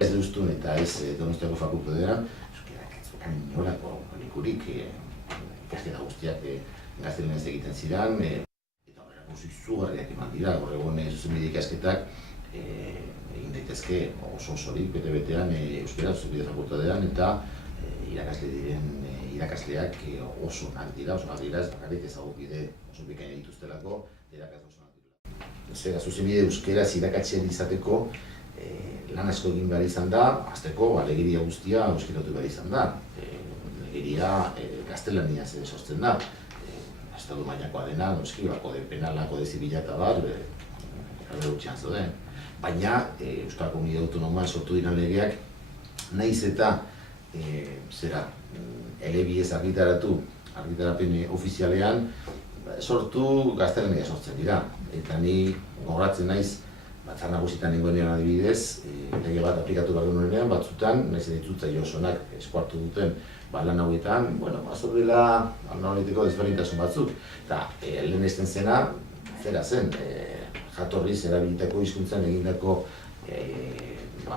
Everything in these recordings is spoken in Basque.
Ez duztun eta ez Donostiako fakultatean, euskarak ez zukan inolako likurik ikasketa guztiak gaztelaniaz egiten ziren, eta horrelako izugarriak eman dira, gaur egun zuzenbide ikasketak egin daitezke oso osorik bete-betean euskara zuzenbide fakultatean eta irakasle diren irakasleak oso onak dira, ez bakarrik ezagupide oso bikaina dituztelako irakasle oso onak dira. Zuzenbide euskaraz irakatzean izateko lan asko egin behar izan da, azteko legeria guztia euskeratu behar izan da. Legeria gaztelaniaz sortzen da. Estatu mailakoa dena, noski, kode penala, kode zibila eta bar, erre gutxean zoden. Baina Euskal Komunitate Autonomoan sortu diren legeak, nahiz eta elebiez argitarapen ofizialean, sortu gaztelania sortzen dira. Eta ni gogoratzen naiz, Batzar Nagusietan nengoenean adibidez, lege bat aplikatu behar genuenean, batzutan, nahiz editzutzaile osonak eskuartu duten lan hauetan, bazordela analitiko desberdintasun batzuk. Eta lehenesten zena, zera zen, jatorriz erabilitako hizkuntzan egindako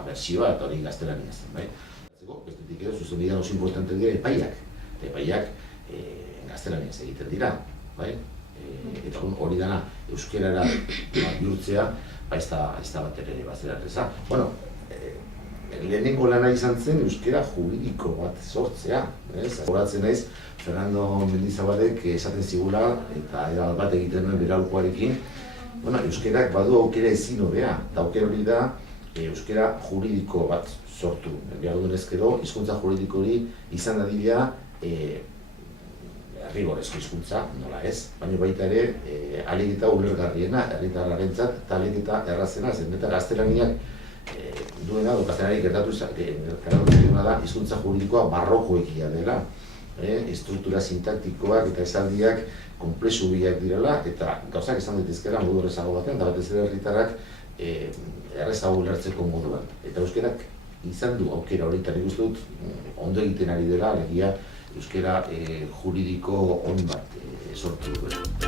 bertsioa eta hori gaztelania zen. Bestetik edo, zuzenbidean oso importante dira epaiak. Epaiak gaztelaniaz egiten dira. Eta hori dana euskerara bihurtzea, ez da bat ere bazera erreza. Lehenengo lana izan zen euskera juridiko bat sortzea. Horatzen naiz, Fernando Mendizabalek esaten zigula eta bat egiten nuen beraulkoarekin, euskerak badu aukera ezin hobea, eta aukera hori da euskera juridiko bat sortu. Behar duen ezkero, hizkuntza juridiko hori izan dadila rigorezko hizkuntza, nola ez, baina baita ere ahalik eta ulergarriena, herritarrarentzat eta ahalik eta errazena zen, eta gaztelaniak duena, gaztelaniak gertatu duena da hizkuntza juridikoa barrokoekia dela. Estruktura sintaktikoak eta esaldiak konplexu biak direla, eta gauzak esan daitezkera modu errezago batean, eta batez ere herritarrak errezago ulertzeko moduan. Eta euskerak izan du aukera horretan ikusten dut ondo egiten ari dela, alegia euskera juridiko on bat sortu duela.